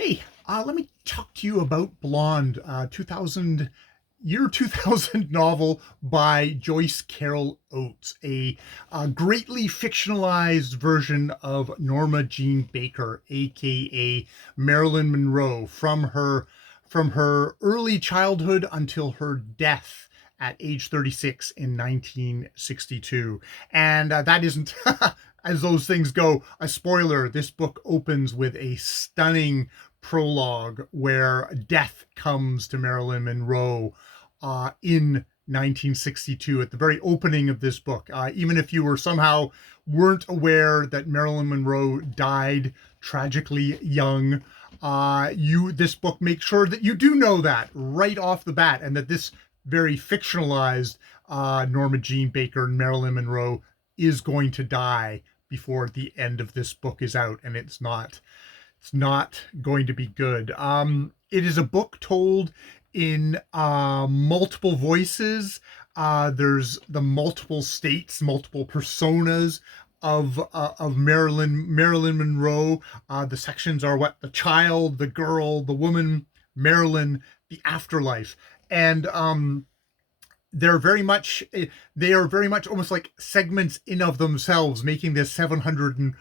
Hey, let me talk to you about Blonde, 2000 novel by Joyce Carol Oates, a greatly fictionalized version of Norma Jean Baker, aka Marilyn Monroe, from her early childhood until her death at age 36 in 1962. And that isn't, as those things go, a spoiler. This book opens with a stunning prologue where death comes to Marilyn Monroe in 1962 at the very opening of this book. Even if you were somehow weren't aware that Marilyn Monroe died tragically young, this book makes sure that you do know that right off the bat, and that this very fictionalized Norma Jean Baker and Marilyn Monroe is going to die before the end of this book is out, and it's not going to be good. It is a book told in multiple voices. There's the multiple states, multiple personas of Marilyn Monroe. The sections are what: the child, the girl, the woman, Marilyn, the afterlife, and they're very much they are very much almost like segments in of themselves, making this 700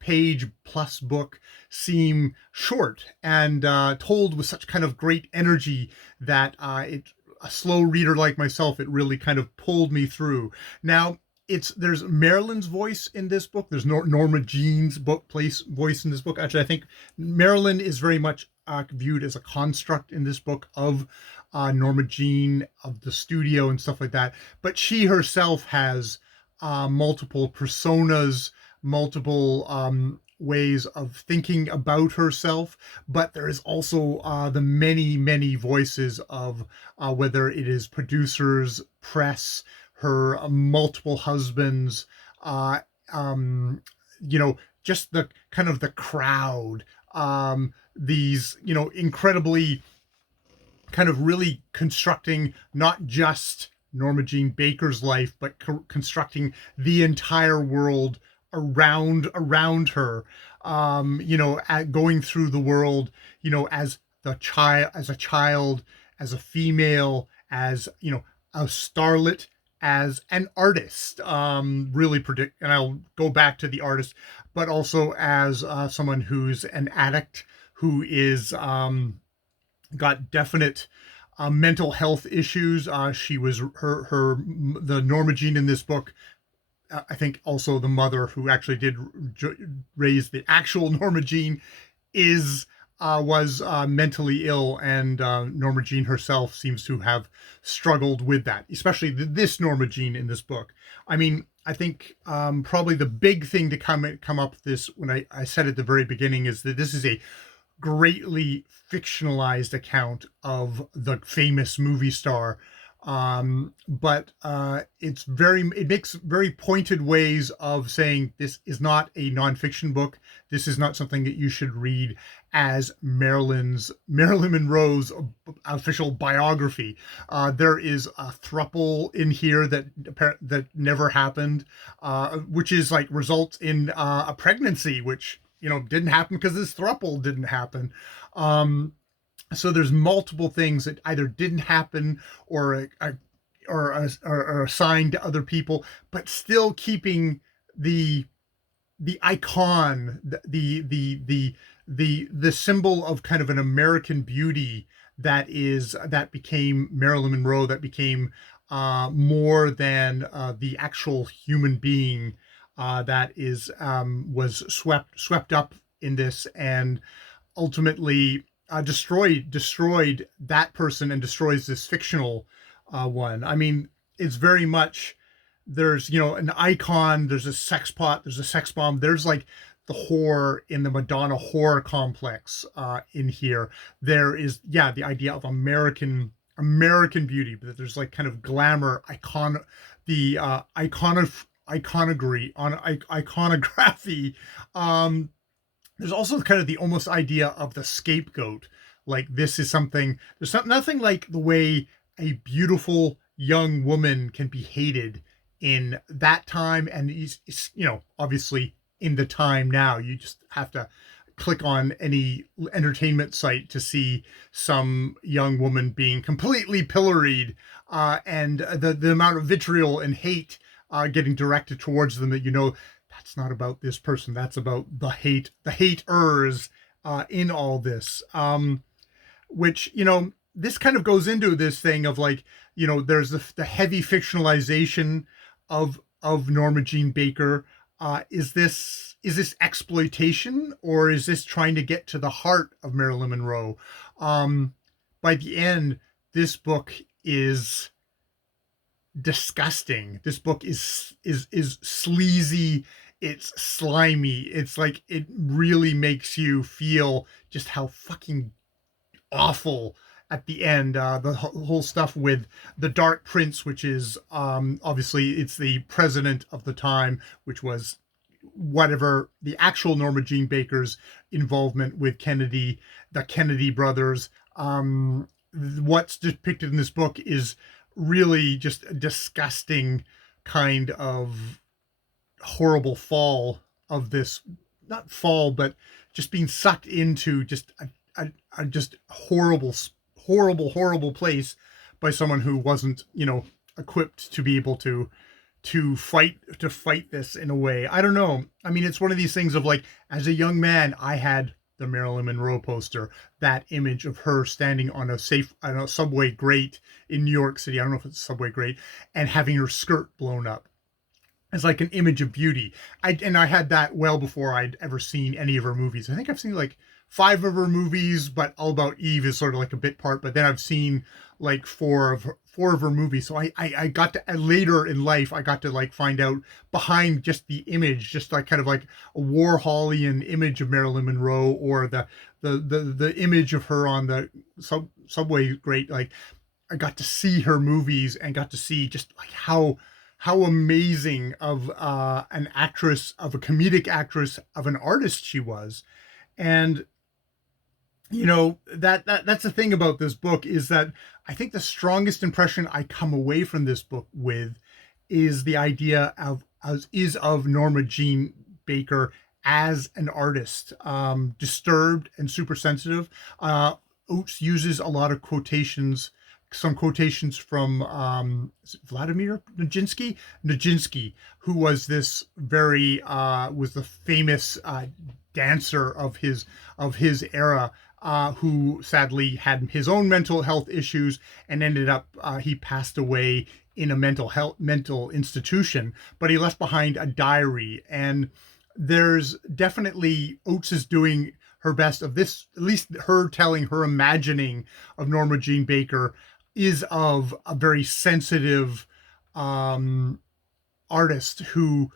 page plus book seem short and told with such kind of great energy that a slow reader like myself, it really kind of pulled me through. Now, there's Marilyn's voice in this book. There's Norma Jean's voice in this book. Actually, I think Marilyn is very much viewed as a construct in this book of Norma Jean, of the studio and stuff like that. But she herself has multiple personas, multiple ways of thinking about herself. But there is also the many voices of whether it is producers, press, her multiple husbands, uh, um, just the kind of the crowd, these, incredibly kind of really constructing not just Norma Jean Baker's life, but constructing the entire world around her. Going through the world, as a child, as a female, as a starlet, as an artist. Really predict, and I'll go back to the artist, but also as someone who's an addict, who is got definite mental health issues. She was the Norma Jean in this book. I think also the mother who actually did raise the actual Norma Jean was mentally ill, and Norma Jean herself seems to have struggled with that, especially this Norma Jean in this book. I mean, I think probably the big thing to come up this, when I said at the very beginning, is that this is a greatly fictionalized account of the famous movie star. But it makes very pointed ways of saying this is not a nonfiction book. This is not something that you should read as Marilyn Monroe's official biography. There is a throuple in here that never happened, which is like results in a pregnancy, which didn't happen because this throuple didn't happen. So there's multiple things that either didn't happen or are assigned to other people, but still keeping the icon, the symbol of kind of an American beauty that became Marilyn Monroe, that became more than the actual human being that was swept up in this, and ultimately destroyed that person and destroys this fictional one. I mean, it's very much, there's an icon, there's a sex pot, there's a sex bomb, there's like the horror in the Madonna horror complex in here. There is, the idea of American beauty, but there's like kind of glamour the iconography. There's also kind of the almost idea of the scapegoat. Like, this is something, nothing like the way a beautiful young woman can be hated in that time. And obviously in the time now, you just have to click on any entertainment site to see some young woman being completely pilloried, and the amount of vitriol and hate getting directed towards them, that that's not about this person. That's about the haters in all this. Which, this kind of goes into this thing of like, there's the heavy fictionalization of Norma Jean Baker. Is this exploitation, or is this trying to get to the heart of Marilyn Monroe? By the end, this book is disgusting. This book is sleazy. It's slimy. It's like, it really makes you feel just how fucking awful at the end. The whole stuff with the Dark Prince, which is obviously it's the president of the time, which was whatever the actual Norma Jean Baker's involvement with Kennedy, the Kennedy brothers. What's depicted in this book is really just a disgusting kind of horrible fall of this, not fall, but just being sucked into just a just horrible place by someone who wasn't, equipped to be able to fight this in a way. I don't know. I mean, it's one of these things of like, as a young man, I had the Marilyn Monroe poster, that image of her standing on a subway grate in New York City. I don't know if it's a subway grate, and having her skirt blown up. It's like an image of beauty. I had that well before I'd ever seen any of her movies. I think I've seen like 5 of her movies, but All About Eve is sort of like a bit part. But then I've seen like four of her movies. So I got to, later in life, I got to like find out behind just the image, just like kind of like a Warholian image of Marilyn Monroe, or the image of her on the subway grate. Like, I got to see her movies and got to see just like how amazing of an actress, of a comedic actress, of an artist she was. And that's the thing about this book, is that I think the strongest impression I come away from this book with is the idea of Norma Jean Baker as an artist, disturbed and super sensitive. Oates uses a lot of quotations, some quotations from Vladimir Nijinsky, who was this very was the famous dancer of his era, who sadly had his own mental health issues and ended up he passed away in a mental institution, but he left behind a diary. And there's definitely, Oates is doing her best of this, at least her telling her imagining of Norma Jean Baker is of a very sensitive artist who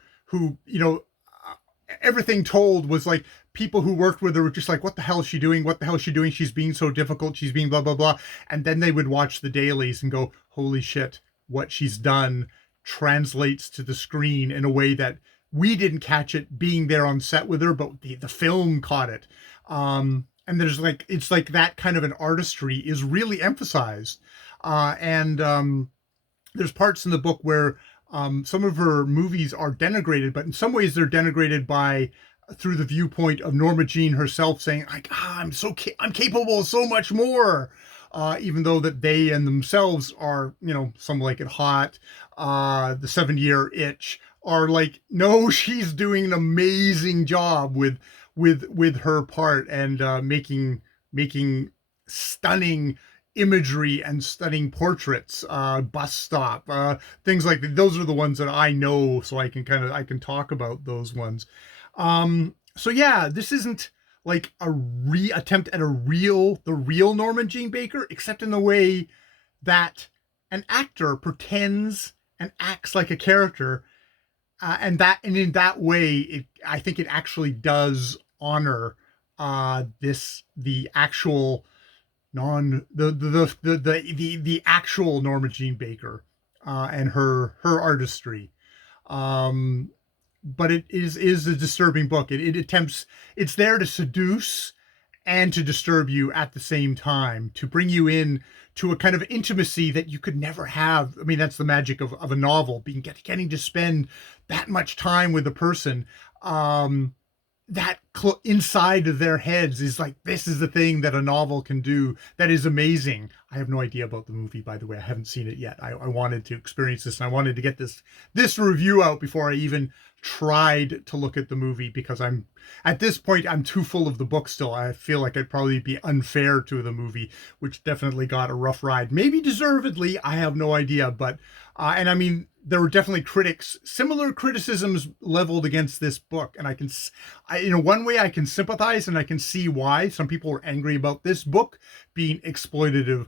everything told was like, people who worked with her were just like, what the hell is she doing? What the hell is she doing? She's being so difficult. She's being blah, blah, blah. And then they would watch the dailies and go, holy shit, what she's done translates to the screen in a way that we didn't catch it being there on set with her, but the film caught it. And there's like, it's like that kind of an artistry is really emphasized. And there's parts in the book where some of her movies are denigrated, but in some ways they're denigrated through the viewpoint of Norma Jean herself, saying like, I'm capable of so much more, even though that they and themselves are, Some Like It Hot, the 7-Year Itch, are like, no, she's doing an amazing job with her part, and making stunning imagery and stunning portraits, bus stop, things like that. Those are the ones that I know, so I can talk about those ones. So yeah, this isn't like a attempt at the real Norma Jean Baker, except in the way that an actor pretends and acts like a character, and in that way, I think it actually does honor the actual the actual Norma Jean Baker, and her artistry. But it is a disturbing book. It's there to seduce and to disturb you at the same time, to bring you in to a kind of intimacy that you could never have. I mean, that's the magic of a novel, getting to spend that much time with a person. that inside of their heads is like, this is the thing that a novel can do that is amazing. I have no idea about the movie, by the way. I haven't seen it yet. I wanted to experience this, and I wanted to get this review out before I even tried to look at the movie, because I'm at this point I'm too full of the book still. I feel like I'd probably be unfair to the movie, which definitely got a rough ride, maybe deservedly. I have no idea, but and I mean, there were definitely similar criticisms leveled against this book, and one way I can sympathize, and I can see why some people were angry about this book being exploitative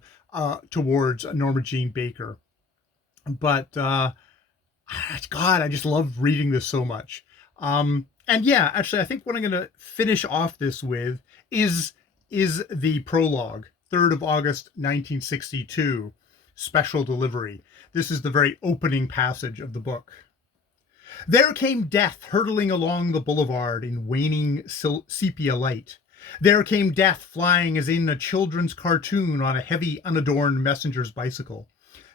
towards Norma Jean Baker. But God, I just love reading this so much. And yeah, actually, I think what I'm going to finish off this with is the prologue, 3rd of August, 1962, special delivery. This is the very opening passage of the book. There came death hurtling along the boulevard in waning sepia light. There came death flying as in a children's cartoon on a heavy, unadorned messenger's bicycle.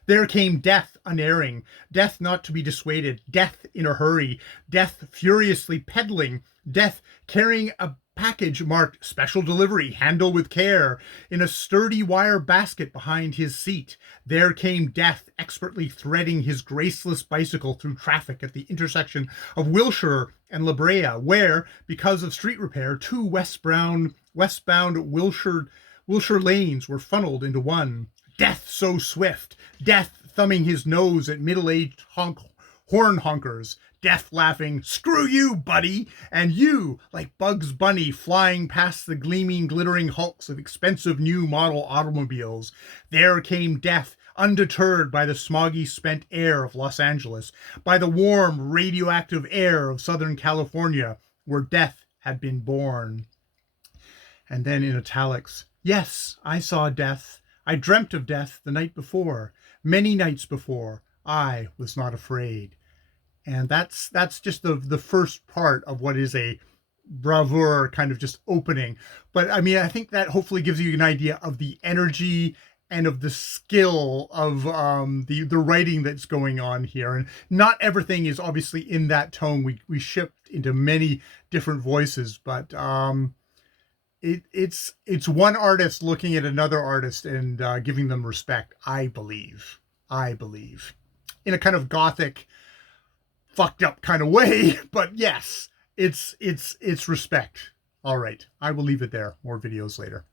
There came death unerring, death not to be dissuaded, death in a hurry, death furiously peddling, death carrying a package marked special delivery, handle with care, in a sturdy wire basket behind his seat. There came death expertly threading his graceless bicycle through traffic at the intersection of Wilshire and La Brea, where, because of street repair, two westbound Wilshire lanes were funneled into one. Death so swift, death thumbing his nose at middle-aged horn honkers, death laughing, "Screw you, buddy," and you, like Bugs Bunny, flying past the gleaming, glittering hulks of expensive new model automobiles. There came death, undeterred by the smoggy, spent air of Los Angeles, by the warm, radioactive air of Southern California, where death had been born. And then in italics, yes, I saw death. I dreamt of death the night before, many nights before. I was not afraid. And that's just the first part of what is a bravura kind of just opening. But I mean, I think that hopefully gives you an idea of the energy and of the skill of the writing that's going on here. And not everything is obviously in that tone. We shift into many different voices, but it's one artist looking at another artist and giving them respect. I believe, in a kind of gothic, fucked up kind of way, but yes, it's respect. All right, I will leave it there. More videos later.